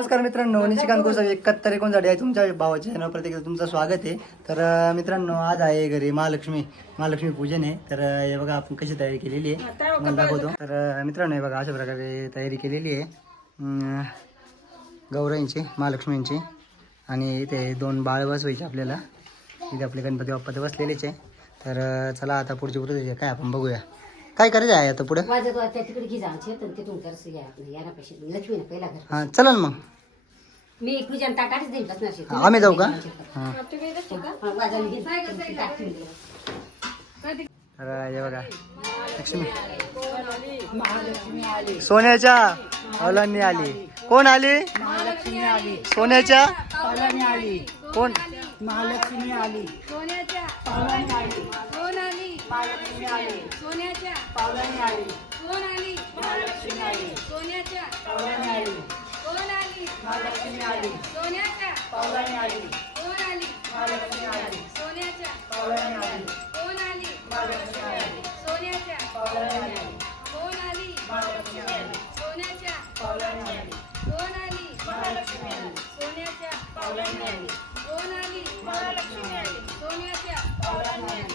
नमस्कार मित्रांनो निशिकांत गोसावी एकाहत्तर एकोणसाठी आहे. तुमच्या भावाच्या चॅनल प्रत्येक तुमचं स्वागत आहे. तर मित्रांनो आज आहे घरी महालक्ष्मी महालक्ष्मी पूजन आहे. तर हे बघा आपण कशी तयारी केलेली आहे. तुम्हाला दाखवतो. तर मित्रांनो हे बघा अशा प्रकारे तयारी केलेली आहे. गौराईंची महालक्ष्मींची. आणि इथे दोन बाळ बसवायचे आपल्याला. इथे आपले गणपती बाप्पा ते बसलेलेच आहे. तर चला आता पुढची पुढे काय आपण बघूया. काय करायचं आहे आता पुढे? वाजता तिकडे घे जायचे तर तिथून करस या याला पैसे लक्ष्मीने पहिला घर. हां चला ना मग. मी ताटाच बसणार. हा, आम्ही जाऊ का? हां. हा, वाजायला घे. तुमची टाकून दे. तर हे बघा. लक्ष्मी. सोन्याच्या अवलांनी आली. कोण आली? सोन्याच्या कोण महालक्ष्मी आली. सोन्याच्या? पावलाने आली. कोण? आली महालक्ष्मी आली. सोन्याच्या. पावलाने आली. महालक्ष्मी आली सोन्याच्या. पावलाने आली. कोण आली? महालक्ष्मी आली. सोन्याच्या. पावलाने आली. कोण आली? महालक्ष्मी आली. सोन्याच्या. पावलाने आली. कोण आली? महालक्ष्मी आली. सोन्याच्या. पावलाने आली. कोण आली? महालक्ष्मी आली. सोन्याच्या. पावलाने आली. कोण आली? महालक्ष्मी आली. सोन्याच्या. पावलाने आली. कोण आली? महालक्ष्मी आली. सोन्याच्या. पावलाने आली. कोण आली? सोन्याच्या पावलाने आली. हीच जरी आली.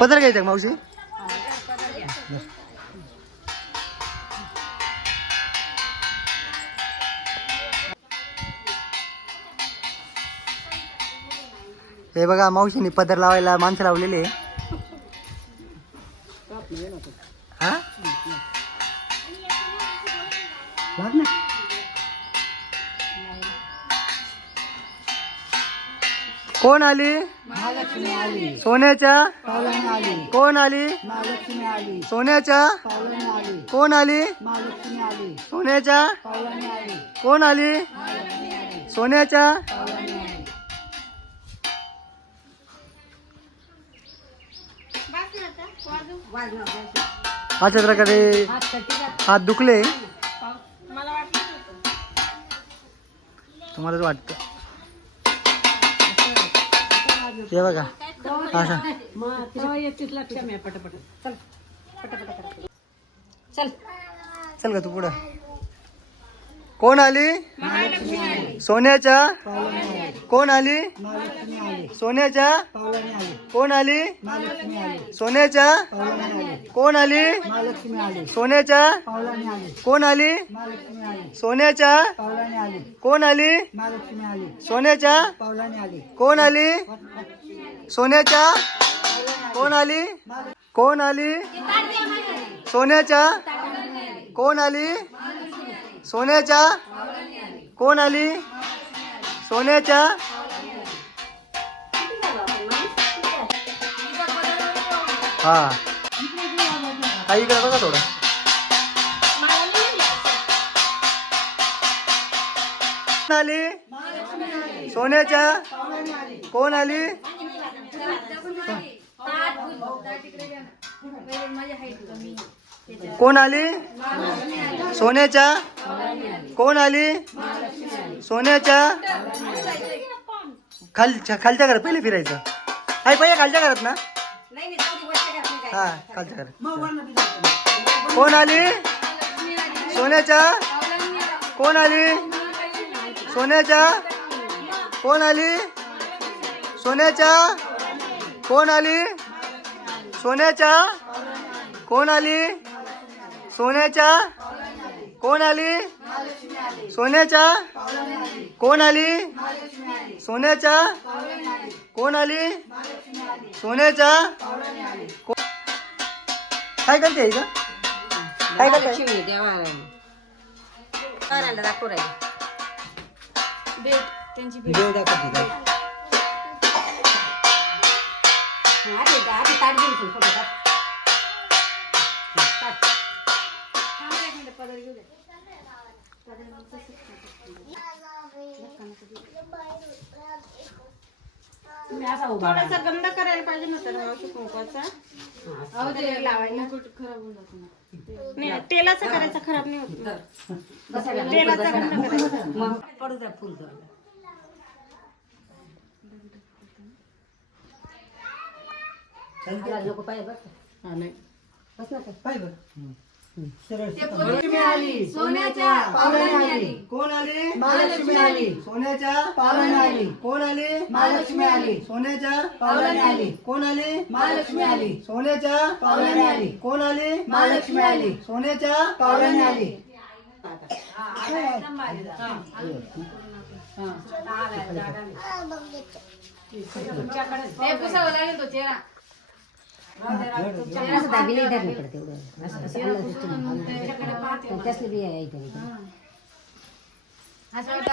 पत्र घ्यायचं मावशी? हे बघा मावशीने पदर लावायला माणसं लावलेली आहे. हा? कोण आली? सोन्याच्या? कोण आली? सोन्याच्या? कोण आली? सोन्याच्या? कोण आली? सोन्याच्या? अशा प्रकारे हात दुखले. तुम्हालाच वाटत. हे बघा. चल. चल का तू पुढं? कोण आली सोन्याच्या कोण आली सोन्याच्या कोण आली सोन्याच्या कोण आली सोन्याच्या कोण आली सोन्याच्या कोण आली सोन्याच्या कोण आली सोन्याच्या कोण आली कोण आली सोन्याच्या कोण आली सोन्याच्या? कोण आली? सोन्याच्या? हा. काही इकडे बघा थोडं. आली? सोन्याच्या? कोण आली? कोण आली? सोन्याच्या? कोण आली? सोन्याच्या? खालच्या खालच्या घरात पहिले फिरायचं. आहे पहिले खालच्या घरात ना. हा खालच्या घरात. कोण आली? सोन्याच्या? कोण आली? सोन्याच्या? कोण आली? सोन्याच्या? कोण आली? सोन्याच्या? कोण आली? सोन्याच्या? कोण आली? सोन्याच्या? कोण आली? सोन्याच्या? कोण आली? सोन्याच्या? काय करते काय करते? लक्ष्मी थोडासा गंध करायला पाहिजे ना तर लावायला. नाही तेलाचा करायचा खराब नाही होत. तेलाचा पाहिजे बस. ना पाहिजे पाय बरं सरळ लक्ष्मी आली सोन्याच्या पावलाने आली. कोण आले? महालक्ष्मी आली. सोन्याच्या पावलाने आली. कोण आले? महालक्ष्मी आली. सोन्याच्या पावलाने आली. कोण आले? महालक्ष्मी आली. सोन्याच्या पावलाने आली. कोण आले? महालक्ष्मी आली. सोन्याच्या पावलाने आली. ते पुसावं लागेल तो चेहरा. असं दाबीला इधर नाही पडत एवढं. असं- असं आलं दृष्टीने. त्यासले बी आहे इथं. असं वाटतं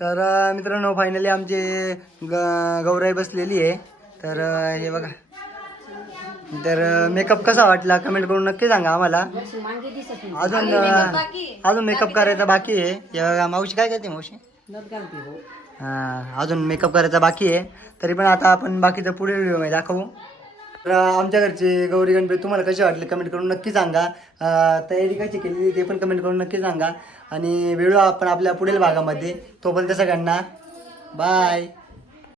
तर मित्रांनो फायनली आमचे ग- गौराई बसलेली आहे. तर हे बघा. तर मेकअप कसा वाटला? कमेंट करून नक्की सांगा आम्हाला. अजून अजून मेकअप करायचा बाकी आहे. मावशी काय करते मावशी? हो. हा, अजून मेकअप करायचा बाकी आहे. तरी पण आता आपण बाकीचं पुढील व्हिडिओमध्ये दाखवू. तर आमच्या घरचे गौरी गणपती तुम्हाला कसे वाटले? कमेंट करून नक्की सांगा. तयारी कशी केली ते पण कमेंट करून नक्की सांगा. आणि व्हिडिओ आपण आपल्या पुढील भागामध्ये. तोपर्यंत सगळ्यांना बाय